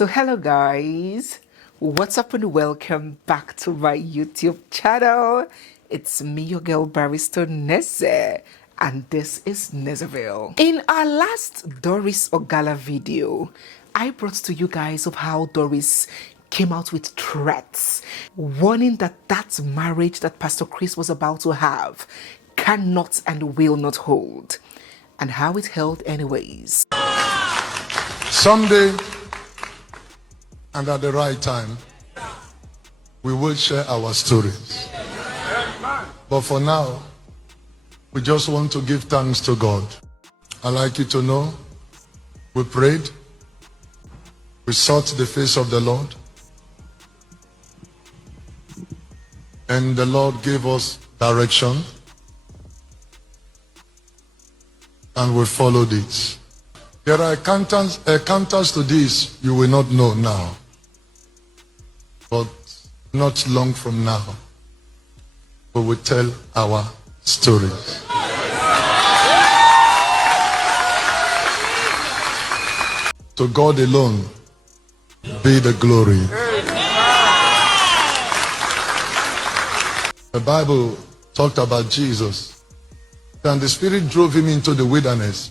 So hello guys, what's up and welcome back to my YouTube channel. It's me, your girl barrister Neze, and this is Nezeville. In our last Doris Ogala video, I brought to you guys of how Doris came out with threats, warning that marriage that Pastor Chris was about to have cannot and will not hold, and how it held anyways. Someday, and at the right time, we will share our stories. But for now, we just want to give thanks to God. I'd like you to know, we prayed, we sought the face of the Lord, and the Lord gave us direction, and we followed it. There are counters to this you will not know now, but not long from now, we will tell our stories. To God alone be the glory. The Bible talked about Jesus, and the Spirit drove him into the wilderness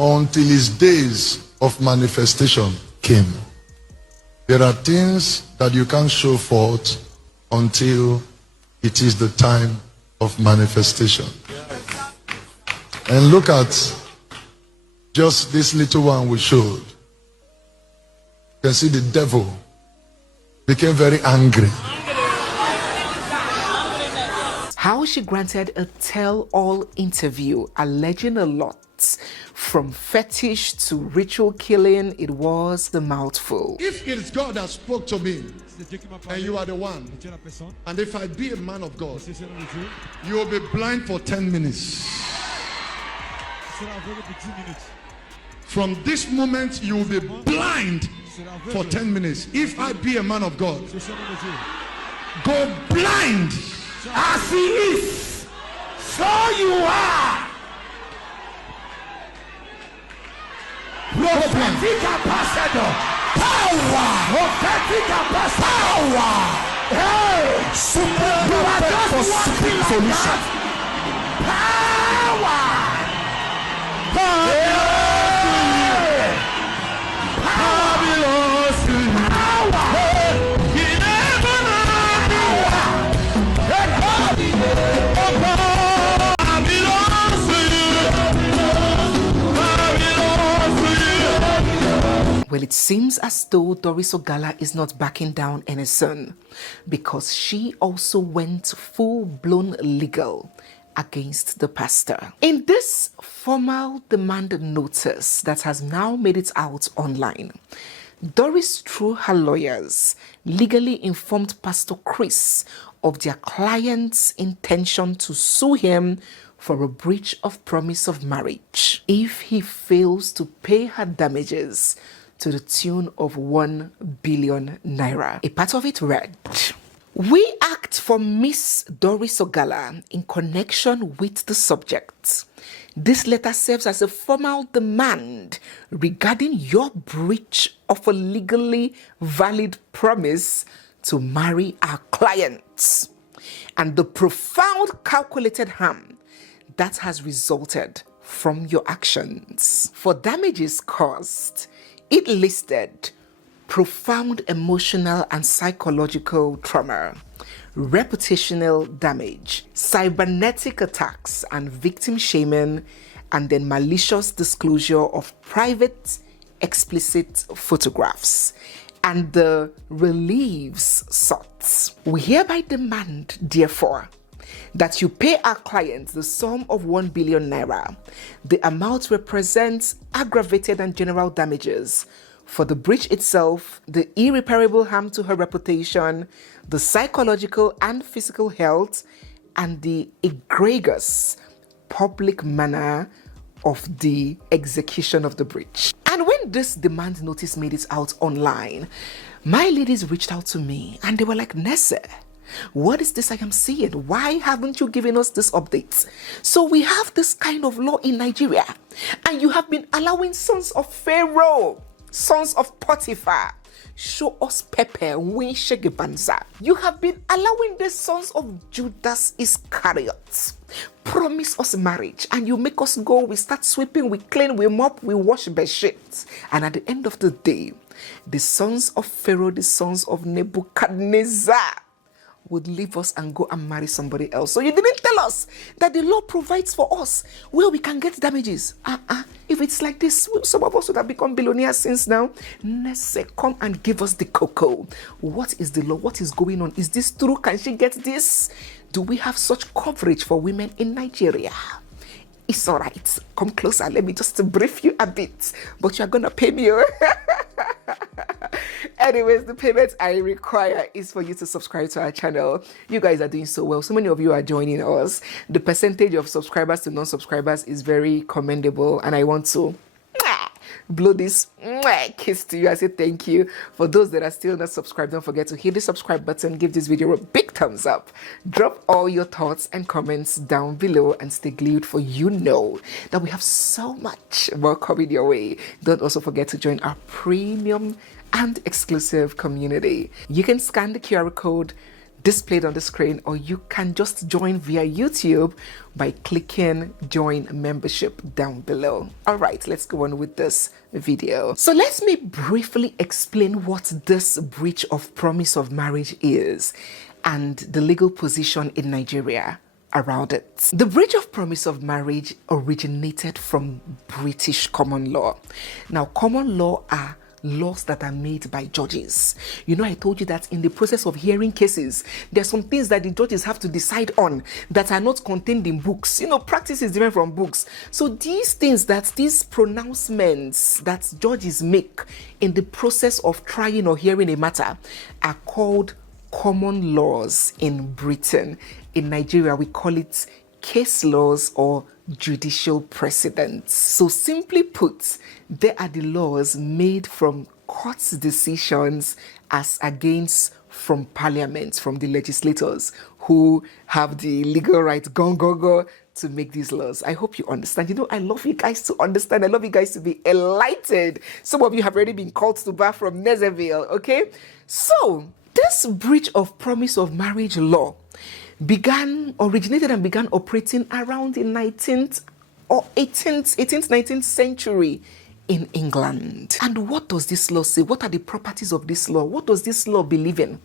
until his days of manifestation came. There are things that you can't show forth until it is the time of manifestation. And look at just this little one we showed. You can see the devil became very angry. How she granted a tell-all interview alleging a lot, from fetish to ritual killing. It was the mouthful. If it is God that spoke to me, and you are the one, and if I be a man of God, you will be blind for 10 minutes. From this moment, you will be blind for 10 minutes. If I be a man of God, go blind. As he is, so you are. Prophetic ambassador, power. Prophetic ambassador, power. Hey, super prophet for super solution. Power. Power belongs to you. Well, it seems as though Doris Ogala is not backing down any soon, because she also went full-blown legal against the pastor. In this formal demand notice that has now made it out online, Doris, through her lawyers, legally informed Pastor Chris of their client's intention to sue him for a breach of promise of marriage if he fails to pay her damages to the tune of 1 billion naira. A part of it read, "We act for Miss Doris Ogala in connection with the subject. This letter serves as a formal demand regarding your breach of a legally valid promise to marry our clients and the profound calculated harm that has resulted from your actions. For damages caused, it listed profound emotional and psychological trauma, reputational damage, cybernetic attacks and victim shaming, and then malicious disclosure of private, explicit photographs, and the reliefs sought. We hereby demand, therefore, that you pay our clients the sum of 1 billion naira. The amount represents aggravated and general damages for the breach itself, the irreparable harm to her reputation, the psychological and physical health, and the egregious public manner of the execution of the breach." And when this demand notice made it out online, my ladies reached out to me and they were like, "Nesse, what is this I am seeing? Why haven't you given us this update? So we have this kind of law in Nigeria, and you have been allowing sons of Pharaoh sons of Potiphar, show us pepper, win shegebanza. You have been allowing the sons of Judas Iscariot promise us marriage, and you make us go. We start sweeping, we clean, we mop, we wash bed sheets, and at the end of the day, the sons of Pharaoh, the sons of Nebuchadnezzar, would leave us and go and marry somebody else. So you didn't tell us that the law provides for us where we can get damages. If it's like this, some of us would have become billionaires since now. Nesse, come and give us the cocoa. What is the law? What is going on? Is this true? Can she get this? Do we have such coverage for women in Nigeria? It's all right. Come closer. Let me just brief you a bit. But you're going to pay me. Anyways, the payment I require is for you to subscribe to our channel. You guys are doing so well. So many of you are joining us. The percentage of subscribers to non-subscribers is very commendable, and I want to blow this kiss to you. I say thank you. For those that are still not subscribed, don't forget to hit the subscribe button, give this video a big thumbs up, drop all your thoughts and comments down below, and stay glued, for you know that we have so much more coming your way. Don't also forget to join our premium and exclusive community. You can scan the QR code displayed on the screen, or you can just join via YouTube by clicking join membership down below. All right, let's go on with this video. So let me briefly explain what this breach of promise of marriage is and the legal position in Nigeria around it. The breach of promise of marriage originated from British common law. Now, common law are laws that are made by judges. You know, I told you that in the process of hearing cases, there are some things that the judges have to decide on that are not contained in books. You know, practice is different from books. So these things, these pronouncements that judges make in the process of trying or hearing a matter, are called common laws in Britain. In Nigeria, we call it case laws or judicial precedents. So simply put, they are the laws made from court's decisions as against from parliament, from the legislators who have the legal right to make these laws. I hope you understand. You know, I love you guys to understand. I love you guys to be enlightened. Some of you have already been called to bar from Nezeville, okay? So this breach of promise of marriage law originated and began operating around the 19th or 19th century in England. And what does this law say? What are the properties of this law? What does this law believe in?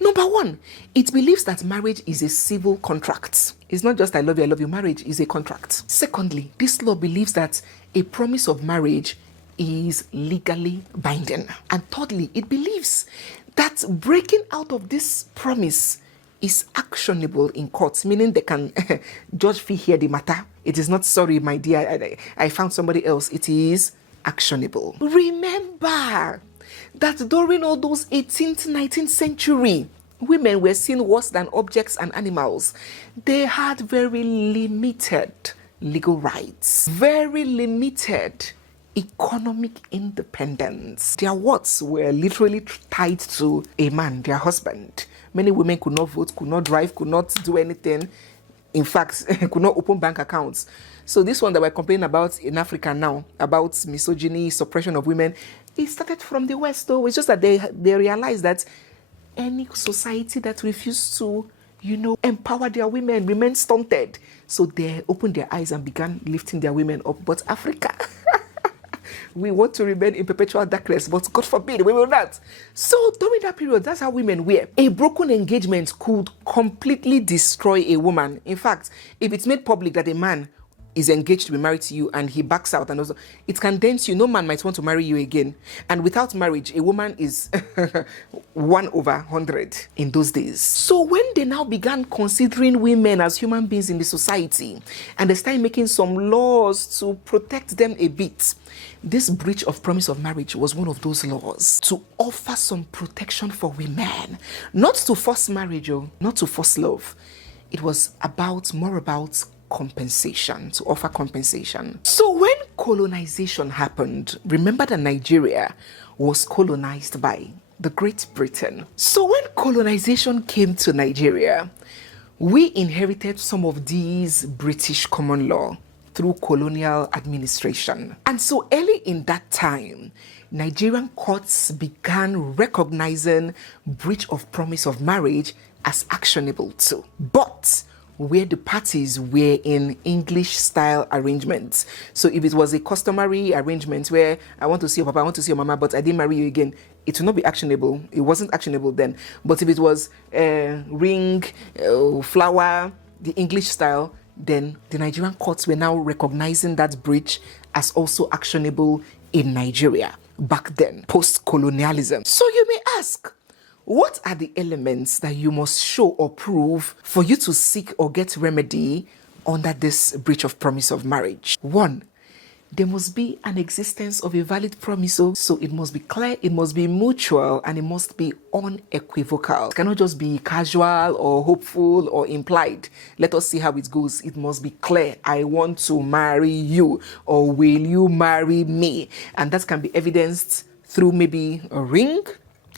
Number one, it believes that marriage is a civil contract. It's not just I love you. Marriage is a contract. Secondly, this law believes that a promise of marriage is legally binding. And thirdly, it believes that breaking out of this promise is actionable in court, meaning they can judge fee hear the matter. It is not, sorry, my dear, I found somebody else. It is actionable. Remember that during all those 18th, 19th century, women were seen worse than objects and animals. They had very limited legal rights, very limited economic independence. Their words were literally tied to a man, their husband. Many women could not vote, could not drive, could not do anything. In fact, could not open bank accounts. So this one that we're complaining about in Africa now, about misogyny, suppression of women, it started from the West, though. It's just that they realized that any society that refused to, empower their women remained stunted. So they opened their eyes and began lifting their women up. But Africa, we want to remain in perpetual darkness, but God forbid, we will not. So during that period, that's how women were. A broken engagement could completely destroy a woman. In fact, if it's made public that a man is engaged to be married to you and he backs out, and also it can dent you. No man might want to marry you again. And without marriage, a woman is 1/100 in those days. So when they now began considering women as human beings in the society, and they started making some laws to protect them a bit, this breach of promise of marriage was one of those laws to offer some protection for women. Not to force marriage, not to force love. It was more about compensation, to offer compensation. So when colonization happened, remember that Nigeria was colonized by the Great Britain. So when colonization came to Nigeria, we inherited some of these British common law through colonial administration. And so early in that time, Nigerian courts began recognizing breach of promise of marriage as actionable too. But where the parties were in English style arrangements. So if it was a customary arrangement where I want to see your papa, I want to see your mama, but I didn't marry you again, it will not be actionable. It wasn't actionable then. But if it was ring, flower, the English style, then the Nigerian courts were now recognizing that breach as also actionable in Nigeria back then, post-colonialism. So you may ask, what are the elements that you must show or prove for you to seek or get remedy under this breach of promise of marriage? 1, there must be an existence of a valid promise. So it must be clear, it must be mutual, and it must be unequivocal. It cannot just be casual or hopeful or implied. Let us see how it goes. It must be clear. I want to marry you, or will you marry me? And that can be evidenced through maybe a ring,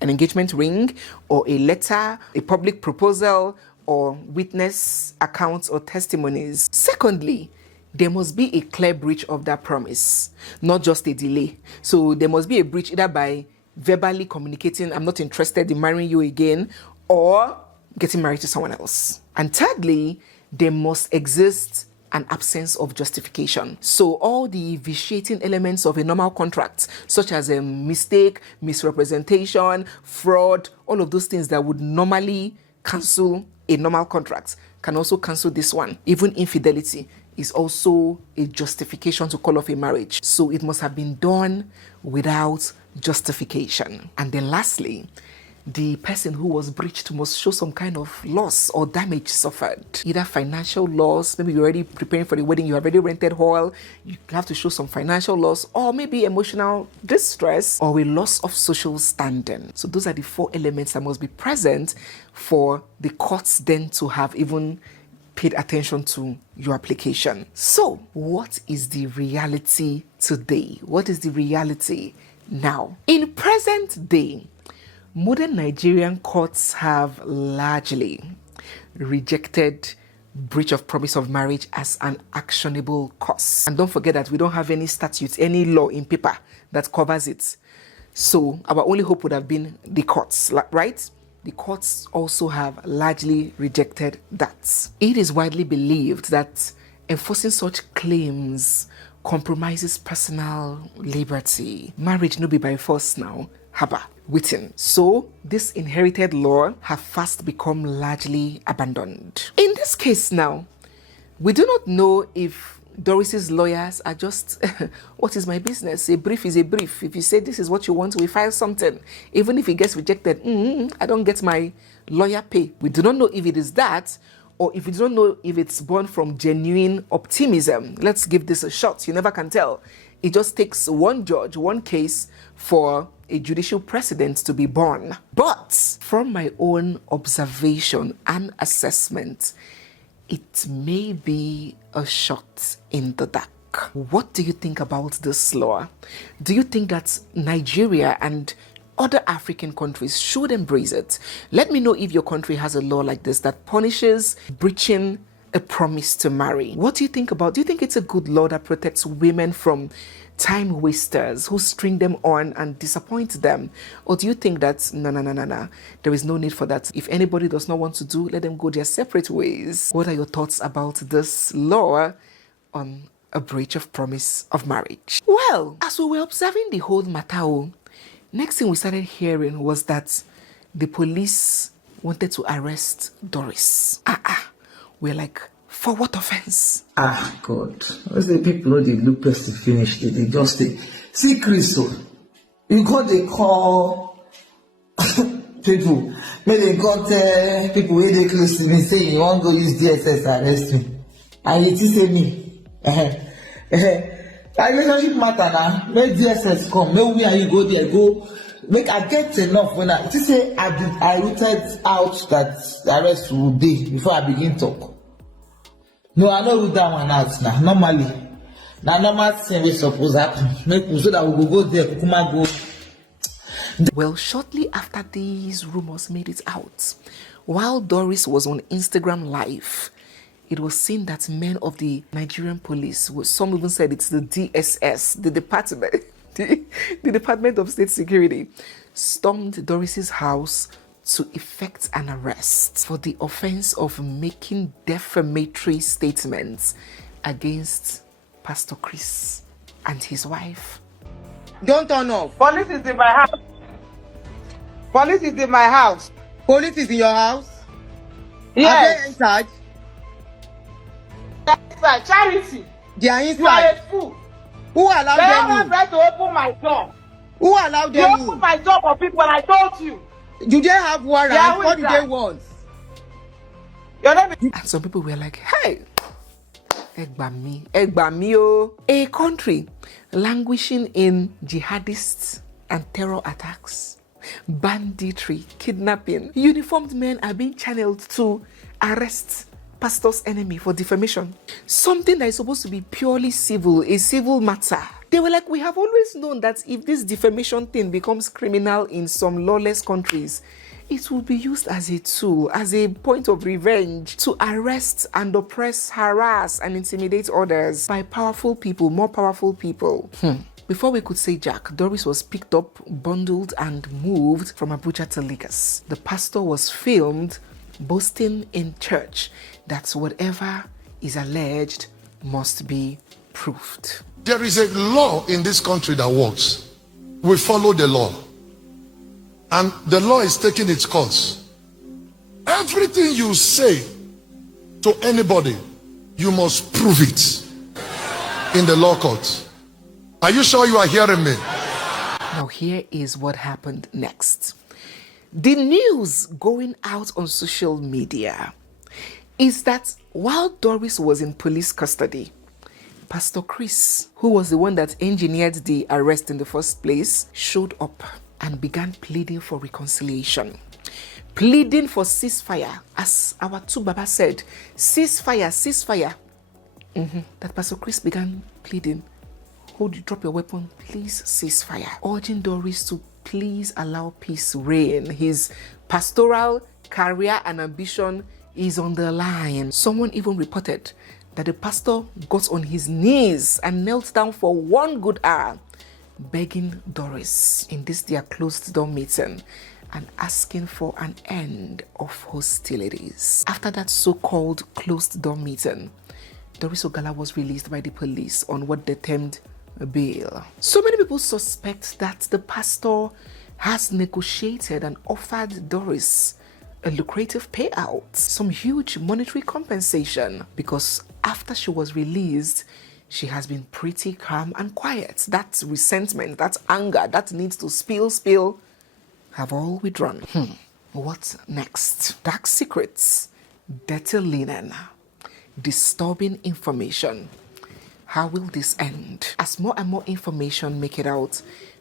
an engagement ring, or a letter, a public proposal, or witness accounts or testimonies. Secondly, there must be a clear breach of that promise, not just a delay. So there must be a breach either by verbally communicating, I'm not interested in marrying you again, or getting married to someone else. And thirdly, there must exist an absence of justification. So all the vitiating elements of a normal contract, such as a mistake, misrepresentation, fraud, all of those things that would normally cancel a normal contract, can also cancel this one. Even infidelity is also a justification to call off a marriage. So it must have been done without justification. And then lastly, the person who was breached must show some kind of loss or damage suffered. Either financial loss, maybe you're already preparing for the wedding, you have already rented hall, you have to show some financial loss, or maybe emotional distress, or a loss of social standing. So those are the 4 elements that must be present for the courts then to have even paid attention to your application. So what is the reality today? What is the reality now? In present day, modern Nigerian courts have largely rejected breach of promise of marriage as an actionable cause. And don't forget that we don't have any statute, any law in paper that covers it. So our only hope would have been the courts, right? The courts also have largely rejected that. It is widely believed that enforcing such claims compromises personal liberty. Marriage no be by force now. Haba, written. So this inherited law have fast become largely abandoned. In this case now, we do not know if Doris's lawyers are just, what is my business? A brief is a brief. If you say this is what you want, we file something. Even if it gets rejected, I don't get my lawyer pay. We do not know if it is that, or if we don't know if it's born from genuine optimism. Let's give this a shot. You never can tell. It just takes one judge, one case for a judicial precedent to be born. But from my own observation and assessment, it may be a shot in the dark. What do you think about this law? Do you think that Nigeria and other African countries should embrace it? Let me know if your country has a law like this that punishes breaching a promise to marry. What do you think about? Do you think it's a good law that protects women from time wasters who string them on and disappoint them? Or do you think that no, there is no need for that? If anybody does not want to do, let them go their separate ways. What are your thoughts about this law on a breach of promise of marriage? Well, as we were observing the whole matter, next thing we started hearing was that the police wanted to arrest Doris. We're like, for what offense? God. Once the people know they look past the finish, they just say, see, Crystal, you got they call people, maybe they got people where they close to me say, you want to go use DSS arrest me. And you say me. That relationship matter now. Make DSS come. No way you go there, go. Make I get enough when I say I rooted out that the arrest will be before I begin talk. No, I know that one out now. Normally, now normal thing we suppose happen. Make so that we go there, Kukuma go. Well, shortly after these rumors made it out, while Doris was on Instagram Live it was seen that men of the Nigerian police, some even said it's the DSS, the department, the Department of State Security, stormed Doris's house to effect an arrest for the offense of making defamatory statements against Pastor Chris and his wife. Don't turn off. Police is in my house. Police is in my house. Police is in your house? Yes. Are they inside? That's Charity. They are You are inside. a fool. Who allowed They them never in? tried to open my door. Who allowed You them opened in? my door for people and I told you. Do they have warrants? Yeah, who What is do that? they want? Your name is And some people were like, hey, Egbami, oh. A country languishing in jihadists and terror attacks, banditry, kidnapping. Uniformed men are being channeled to arrest pastor's enemy for defamation. Something that is supposed to be purely civil, a civil matter. They were like, we have always known that if this defamation thing becomes criminal in some lawless countries, it will be used as a tool, as a point of revenge to arrest and oppress, harass and intimidate others by powerful people, more powerful people. Before we could say jack, Doris was picked up, bundled and moved from Abuja to Lagos. The pastor was filmed boasting in church that whatever is alleged must be proved. There is a law in this country that works. We follow the law. And the law is taking its course. Everything you say to anybody, you must prove it in the law court. Are you sure you are hearing me? Now here is what happened next. The news going out on social media is that while Doris was in police custody, Pastor Chris, who was the one that engineered the arrest in the first place, showed up and began pleading for reconciliation, pleading for ceasefire. As our two Baba said, ceasefire, ceasefire. That Pastor Chris began pleading, drop your weapon, please ceasefire, urging Doris to please allow peace reign. His pastoral career and ambition is on the line. Someone even reported that the pastor got on his knees and knelt down for 1 good hour, begging Doris in this their closed door meeting and asking for an end of hostilities. After that so-called closed door meeting, Doris Ogala was released by the police on what they termed bail. So many people suspect that the pastor has negotiated and offered Doris a lucrative payout, some huge monetary compensation, because after she was released, she has been pretty calm and quiet. That resentment, that anger, that needs to spill, have all withdrawn. What next? Dark secrets, dirty linen, disturbing information. How will this end? As more and more information make it out,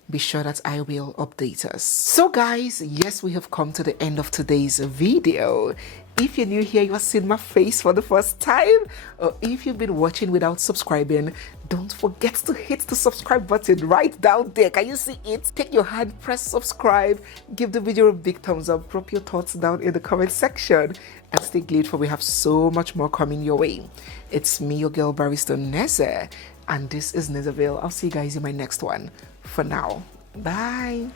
be sure that I will update us. So guys, yes, we have come to the end of today's video. If you're new here, you are seeing my face for the first time, or if you've been watching without subscribing, don't forget to hit the subscribe button right down there. Can you see it? Take your hand, press subscribe, give the video a big thumbs up, drop your thoughts down in the comment section, and stay glued for we have so much more coming your way. It's me, your girl Barrister Neze, and this is Nezeville. I'll see you guys in my next one. For now, bye.